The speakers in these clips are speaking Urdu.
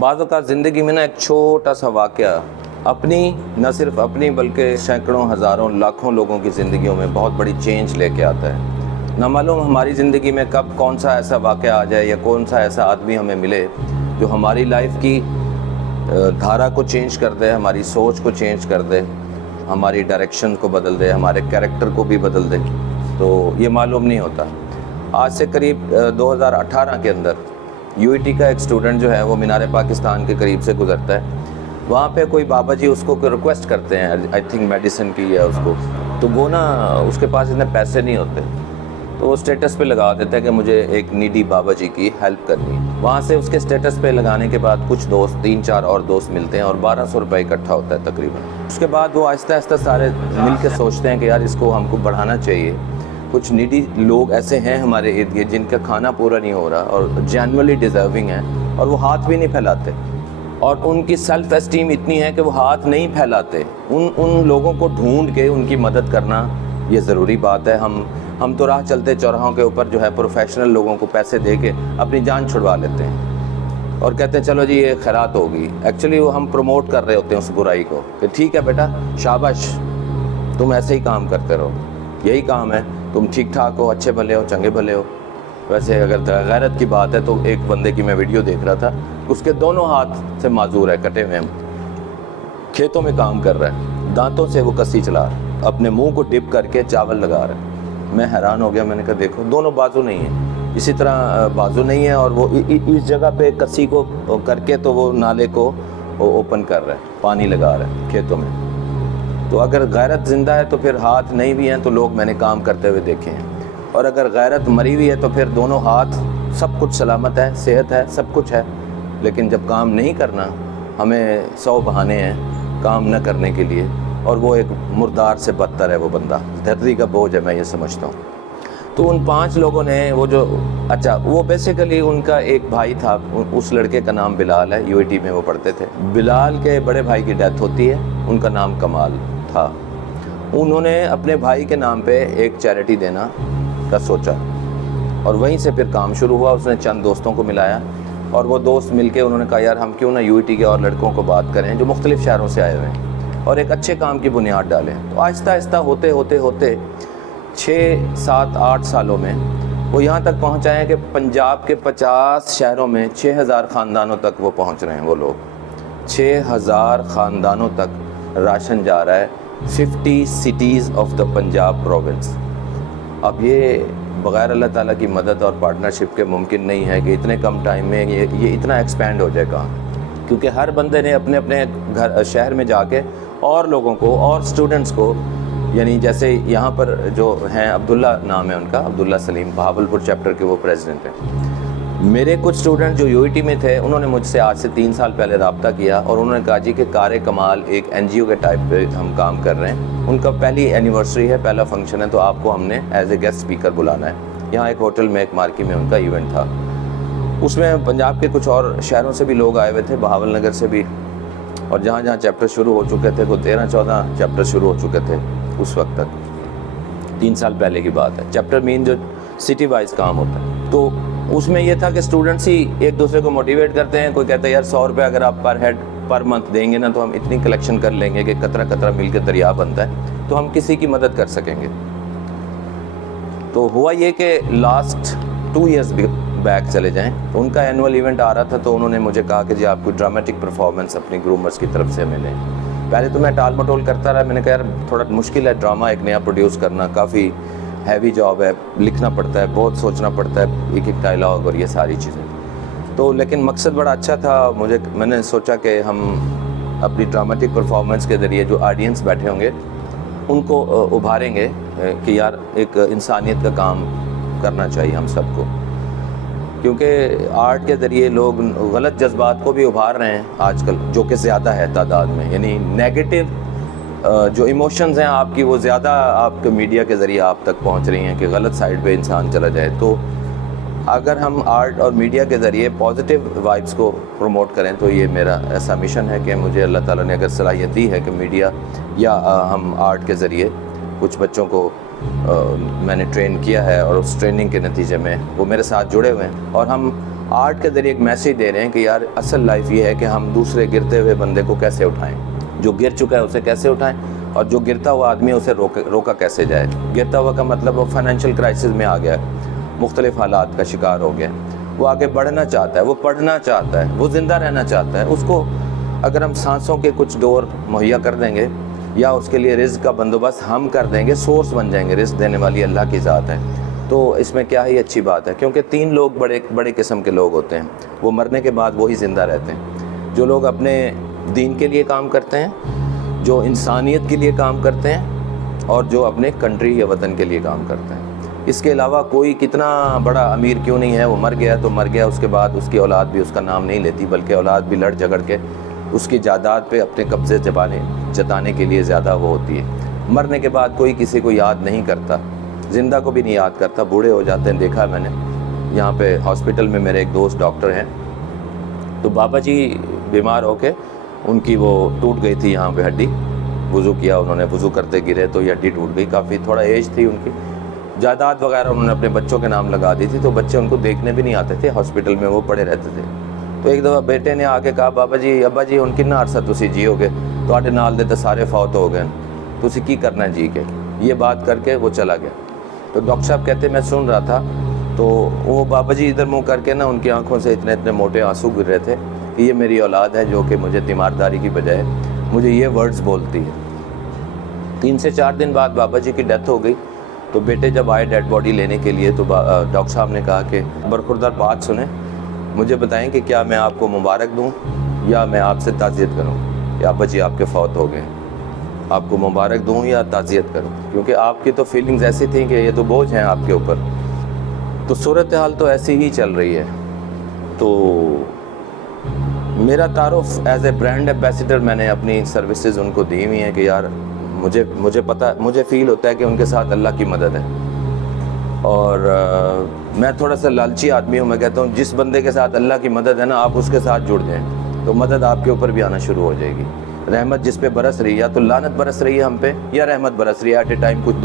بعض اوقات زندگی میں نا ایک چھوٹا سا واقعہ اپنی نہ صرف اپنی بلکہ سینکڑوں ہزاروں لاکھوں لوگوں کی زندگیوں میں بہت بڑی چینج لے کے آتا ہے۔ نہ معلوم ہماری زندگی میں کب کون سا ایسا واقعہ آ جائے یا کون سا ایسا آدمی ہمیں ملے جو ہماری لائف کی دھارا کو چینج کر دے، ہماری سوچ کو چینج کر دے، ہماری ڈائریکشن کو بدل دے، ہمارے کیریکٹر کو بھی بدل دے، تو یہ معلوم نہیں ہوتا۔ آج سے قریب 2018 کے اندر یو ای ٹی کا ایک اسٹوڈنٹ جو ہے وہ مینار پاکستان کے قریب سے گزرتا ہے۔ وہاں پہ کوئی بابا جی اس کو ریکویسٹ کرتے ہیں، آئی تھنک میڈیسن کی ہے اس کو، تو وہ نا اس کے پاس اتنے پیسے نہیں ہوتے، تو وہ اسٹیٹس پہ لگا دیتا ہے کہ مجھے ایک نیڈی بابا جی کی ہیلپ کرنی ہے۔ وہاں سے اس کے اسٹیٹس پہ لگانے کے بعد کچھ دوست 3-4 اور دوست ملتے ہیں اور 1200 روپے اکٹھا ہوتا ہے تقریباً۔ اس کے بعد وہ آہستہ آہستہ سارے مل کے سوچتے ہیں کہ یار اس کو ہم کو بڑھانا چاہیے۔ کچھ نیڈی لوگ ایسے ہیں ہمارے ارد گرد جن کا کھانا پورا نہیں ہو رہا اور جینولی ڈیزرونگ ہیں، اور وہ ہاتھ بھی نہیں پھیلاتے، اور ان کی سیلف اسٹیم اتنی ہے کہ وہ ہاتھ نہیں پھیلاتے۔ ان لوگوں کو ڈھونڈ کے ان کی مدد کرنا یہ ضروری بات ہے۔ ہم تو راہ چلتے چوراہوں کے اوپر جو ہے پروفیشنل لوگوں کو پیسے دے کے اپنی جان چھڑوا لیتے ہیں اور کہتے ہیں چلو جی یہ خیرات ہوگی۔ ایکچولی وہ ہم پروموٹ کر رہے ہوتے ہیں اس برائی کو کہ ٹھیک ہے بیٹا شاباش، تم ایسے ہی کام کرتے رہو، یہی کام ہے، تم ٹھیک ٹھاک ہو، اچھے بھلے ہو، چنگے بھلے ہو۔ ویسے اگر غیرت کی بات ہے تو ایک بندے کی میں ویڈیو دیکھ رہا تھا، اس کے دونوں ہاتھ سے معذور ہے، کٹے ہوئے ہیں، کھیتوں میں کام کر رہا ہے، دانتوں سے وہ کسی چلا رہا ہے، اپنے منہ کو ڈپ کر کے چاول لگا رہا ہے۔ میں حیران ہو گیا، میں نے کہا دیکھو دونوں بازو نہیں ہیں، اسی طرح بازو نہیں ہے اور وہ اس جگہ پہ کسی کو کر کے تو وہ نالے کو اوپن کر رہا ہے، پانی لگا رہا ہے کھیتوں میں۔ تو اگر غیرت زندہ ہے تو پھر ہاتھ نہیں بھی ہیں تو لوگ میں نے کام کرتے ہوئے دیکھے ہیں، اور اگر غیرت مری ہوئی ہے تو پھر دونوں ہاتھ، سب کچھ سلامت ہے، صحت ہے، سب کچھ ہے، لیکن جب کام نہیں کرنا ہمیں 100 بہانے ہیں کام نہ کرنے کے لیے، اور وہ ایک مردار سے بدتر ہے وہ بندہ، دھرتی کا بوجھ ہے، میں یہ سمجھتا ہوں۔ تو ان 5 لوگوں نے وہ بیسیکلی ان کا ایک بھائی تھا، اس لڑکے کا نام بلال ہے، یو ای ٹی میں وہ پڑھتے تھے۔ بلال کے بڑے بھائی کی ڈیتھ ہوتی ہے، ان کا نام کمال تھا۔ انہوں نے اپنے بھائی کے نام پہ ایک چیریٹی دینا کا سوچا، اور وہیں سے پھر کام شروع ہوا۔ اس نے چند دوستوں کو ملایا اور وہ دوست مل کے انہوں نے کہا یار ہم کیوں نہ یو ای ٹی کے اور لڑکوں کو بات کریں جو مختلف شہروں سے آئے ہوئے ہیں اور ایک اچھے کام کی بنیاد ڈالیں۔ تو آہستہ آہستہ ہوتے 6, 7, 8 سالوں میں وہ یہاں تک پہنچائے ہیں کہ پنجاب کے 50 شہروں میں 6000 خاندانوں تک وہ پہنچ رہے ہیں۔ وہ لوگ 6000 خاندانوں تک راشن جا رہا ہے، 50 cities of the Punjab province. اب یہ بغیر اللہ تعالیٰ کی مدد اور پارٹنرشپ کے ممکن نہیں ہے کہ اتنے کم ٹائم میں یہ اتنا ایکسپینڈ ہو جائے گا، کیونکہ ہر بندے نے اپنے اپنے شہر میں جا کے اور لوگوں کو اور اسٹوڈنٹس کو، یعنی جیسے یہاں پر جو ہیں عبداللہ نام ہے ان کا، عبداللہ سلیم، بہاولپور چیپٹر کے وہ پریزیڈنٹ ہیں۔ میرے کچھ اسٹوڈنٹ جو یو ای ٹی میں تھے انہوں نے مجھ سے آج سے 3 سال پہلے رابطہ کیا اور انہوں نے کہا جی کہ کار کمال ایک این جی او کے ٹائپ پہ ہم کام کر رہے ہیں، ان کا پہلی اینیورسری ہے، پہلا فنکشن ہے، تو آپ کو ہم نے ایز اے گیسٹ اسپیکر بلانا ہے۔ یہاں ایک ہوٹل میں، ایک مارکی میں ان کا ایونٹ تھا، اس میں پنجاب کے کچھ اور شہروں سے بھی لوگ آئے ہوئے تھے، بہاول نگر سے بھی، اور جہاں جہاں چیپٹر شروع ہو چکے تھے، وہ 13-14 چیپٹر شروع ہو چکے تھے اس وقت تک، 3 سال پہلے کی بات ہے۔ چیپٹر مین جو سٹی وائز کام ہوتا ہے، تو اس میں یہ تھا کہ اسٹوڈنٹس ہی ایک دوسرے کو موٹیویٹ کرتے ہیں۔ کوئی کہتا ہے یار 100 روپے اگر آپ پر ہیڈ پر منتھ دیں گے نا تو ہم اتنی کلیکشن کر لیں گے کہ قطرہ قطرہ مل کے دریا بنتا ہے، تو ہم کسی کی مدد کر سکیں گے۔ تو ہوا یہ کہ لاسٹ 2 ایئرز بیک چلے جائیں تو ان کا اینول ایونٹ آ رہا تھا، تو انہوں نے مجھے کہا کہ جی آپ کو ڈرامیٹک پرفارمنس اپنی گرومرز کی طرف سے ہمیں لیں۔ پہلے تو میں ٹال مٹول کرتا رہا، میں نے کہا یار تھوڑا مشکل ہے ڈرامہ ایک نیا پروڈیوس کرنا، کافی ہیوی جاب ہے، لکھنا پڑتا ہے، بہت سوچنا پڑتا ہے، ایک ڈائلاگ اور یہ ساری چیزیں، تو لیکن مقصد بڑا اچھا تھا۔ میں نے سوچا کہ ہم اپنی ڈرامیٹک پرفارمنس کے ذریعے جو آڈینس بیٹھے ہوں گے ان کو ابھاریں گے کہ یار ایک انسانیت کا کام کرنا چاہیے ہم سب کو، کیونکہ آرٹ کے ذریعے لوگ غلط جذبات کو بھی ابھار رہے ہیں آج کل، جو کہ زیادہ ہے تعداد میں، یعنی نیگیٹو جو ایموشنز ہیں آپ کی وہ زیادہ آپ کے میڈیا کے ذریعے آپ تک پہنچ رہی ہیں کہ غلط سائڈ پہ انسان چلا جائے۔ تو اگر ہم آرٹ اور میڈیا کے ذریعے پازیٹیو وائبس کو پروموٹ کریں تو یہ میرا ایسا مشن ہے کہ مجھے اللہ تعالیٰ نے اگر صلاحیت دی ہے کہ میڈیا یا ہم آرٹ کے ذریعے کچھ بچوں کو میں نے ٹرین کیا ہے، اور اس ٹریننگ کے نتیجے میں وہ میرے ساتھ جڑے ہوئے ہیں، اور ہم آرٹ کے ذریعے ایک میسیج دے رہے ہیں کہ یار اصل لائف یہ ہے کہ ہم دوسرے گرتے ہوئے بندے کو کیسے اٹھائیں، جو گر چکا ہے اسے کیسے اٹھائیں، اور جو گرتا ہوا آدمی ہے اسے روکا کیسے جائے۔ گرتا ہوا کا مطلب وہ فائنینشیل کرائسس میں آ گیا ہے، مختلف حالات کا شکار ہو گیا، وہ آگے بڑھنا چاہتا ہے، وہ پڑھنا چاہتا ہے، وہ زندہ رہنا چاہتا ہے۔ اس کو اگر ہم سانسوں کے کچھ ڈور مہیا کر دیں گے یا اس کے لیے رزق کا بندوبست ہم کر دیں گے، سورس بن جائیں گے، رزق دینے والی اللہ کی ذات ہے، تو اس میں کیا ہی اچھی بات ہے۔ کیونکہ 3 لوگ بڑے قسم کے لوگ ہوتے ہیں، وہ مرنے کے بعد وہی زندہ رہتے ہیں، جو لوگ اپنے دین کے لیے کام کرتے ہیں، جو انسانیت کے لیے کام کرتے ہیں، اور جو اپنے کنٹری یا وطن کے لیے کام کرتے ہیں۔ اس کے علاوہ کوئی کتنا بڑا امیر کیوں نہیں ہے، وہ مر گیا تو مر گیا، اس کے بعد اس کی اولاد بھی اس کا نام نہیں لیتی، بلکہ اولاد بھی لڑ جھگڑ کے اس کی جائیداد پہ اپنے قبضے جتانے کے لیے زیادہ وہ ہوتی ہے۔ مرنے کے بعد کوئی کسی کو یاد نہیں کرتا، زندہ کو بھی نہیں یاد کرتا، بوڑھے ہو جاتے ہیں۔ دیکھا میں نے یہاں پہ ہاسپٹل میں میرے ایک دوست ڈاکٹر ہیں، تو بابا جی بیمار ہو کے ان کی وہ ٹوٹ گئی تھی یہاں پہ ہڈی، وضو کیا انہوں نے، وضو کرتے گرے تو یہ ہڈی ٹوٹ گئی، کافی تھوڑا ایج تھی ان کی، جائیداد وغیرہ انہوں نے اپنے بچوں کے نام لگا دی تھی، تو بچے ان کو دیکھنے بھی نہیں آتے تھے، ہاسپٹل میں وہ پڑے رہتے تھے۔ تو ایک دفعہ بیٹے نے آ کے کہا بابا جی ابا جی ہن کتنا عرصہ تسی جیو گے، تواڈے نال دے تے سارے فوت ہو گئے، تسی کی کرنا جی کے، یہ بات کر کے وہ چلا گیا۔ تو ڈاکٹر صاحب کہتے میں سن رہا تھا، تو وہ بابا جی ادھر منہ کر کے نا ان کی آنکھوں سے اتنے موٹے آنسو گر رہے تھے کہ یہ میری اولاد ہے جو کہ مجھے تیمارداری کی بجائے مجھے یہ ورڈز بولتی ہے۔ 3 سے 4 دن بعد بابا جی کی ڈیتھ ہو گئی، تو بیٹے جب آئے ڈیڈ باڈی لینے کے لیے تو ڈاکٹر صاحب نے کہا کہ برخوردار بات سنیں، مجھے بتائیں کہ کیا میں آپ کو مبارک دوں یا میں آپ سے تعزیت کروں کہ ابا جی آپ کے فوت ہو گئے، آپ کو مبارک دوں یا تعزیت کروں، کیونکہ آپ کی تو فیلنگز ایسی تھیں کہ یہ تو بوجھ ہیں آپ کے اوپر۔ تو صورتحال تو ایسی ہی چل رہی ہے۔ تو میرا تعارف ایز اے برانڈ ایمبیسڈر میں نے اپنی سروسز ان کو دی ہوئی ہیں کہ یار مجھے فیل ہوتا ہے کہ ان کے ساتھ اللہ کی مدد ہے، اور میں تھوڑا سا لالچی آدمی ہوں، میں کہتا ہوں جس بندے کے ساتھ اللہ کی مدد ہے نا آپ اس کے ساتھ جڑ جائیں تو مدد آپ کے اوپر بھی آنا شروع ہو جائے گی۔ رحمت جس پہ برس رہی ہے، یا تو لعنت برس رہی ہے ہم پہ یا رحمت برس رہی ہے، ایٹ اے ٹائم کچھ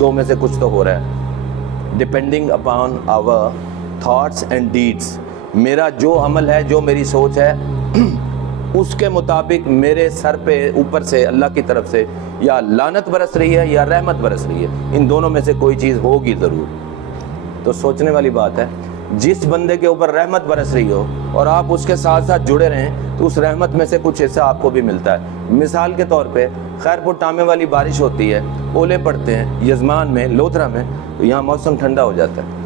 دو میں سے کچھ تو ہو رہا ہے، depending upon our thoughts and deeds. میرا جو عمل ہے، جو میری سوچ ہے، اس کے مطابق میرے سر پہ اوپر سے اللہ کی طرف سے یا لعنت برس رہی ہے یا رحمت برس رہی ہے، ان دونوں میں سے کوئی چیز ہوگی ضرور۔ تو سوچنے والی بات ہے، جس بندے کے اوپر رحمت برس رہی ہو اور آپ اس کے ساتھ ساتھ جڑے رہیں تو اس رحمت میں سے کچھ حصہ آپ کو بھی ملتا ہے۔ مثال کے طور پہ خیرپور ٹامے والی بارش ہوتی ہے، اولے پڑتے ہیں یزمان میں، لودھرا میں، تو یہاں موسم ٹھنڈا ہو جاتا ہے،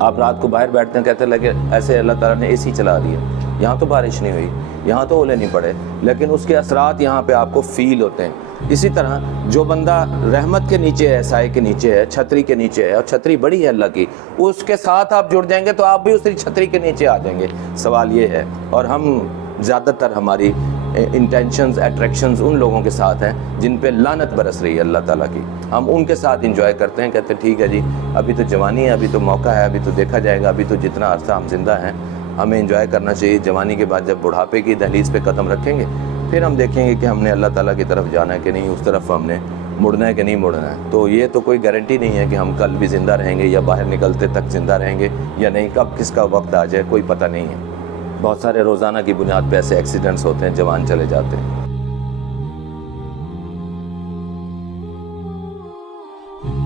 آپ رات کو باہر بیٹھتے ہیں کہتے لگے ایسے اللہ تعالیٰ نے اے سی چلا دیا، یہاں تو بارش نہیں ہوئی، یہاں تو اولے نہیں پڑے، لیکن اس کے اثرات یہاں پہ آپ کو فیل ہوتے ہیں۔ اسی طرح جو بندہ رحمت کے نیچے ہے، سائے کے نیچے ہے، چھتری کے نیچے ہے، اور چھتری بڑی ہے اللہ کی، اس کے ساتھ آپ جڑ جائیں گے تو آپ بھی اسی چھتری کے نیچے آ جائیں گے۔ سوال یہ ہے، اور ہم زیادہ تر ہماری انٹینشنز اٹریکشنز ان لوگوں کے ساتھ ہیں جن پہ لعنت برس رہی ہے اللہ تعالیٰ کی، ہم ان کے ساتھ انجوائے کرتے ہیں، کہتے ہیں ٹھیک ہے جی ابھی تو جوانی ہے، ابھی تو موقع ہے، ابھی تو دیکھا جائے گا، ابھی تو جتنا عرصہ ہم زندہ ہیں ہمیں انجوائے کرنا چاہیے۔ جوانی کے بعد جب بڑھاپے کی دہلیز پہ قدم رکھیں گے پھر ہم دیکھیں گے کہ ہم نے اللہ تعالیٰ کی طرف جانا ہے کہ نہیں، اس طرف ہم نے مڑنا ہے کہ نہیں مڑنا ہے۔ تو یہ تو کوئی گارنٹی نہیں ہے کہ ہم کل بھی زندہ رہیں گے یا باہر نکلتے تک زندہ رہیں گے یا نہیں، کب کس کا وقت آ جائے کوئی پتہ نہیں ہے۔ بہت سارے روزانہ کی بنیاد پہ ایسے ایکسیڈنٹس ہوتے ہیں، جوان چلے جاتے ہیں۔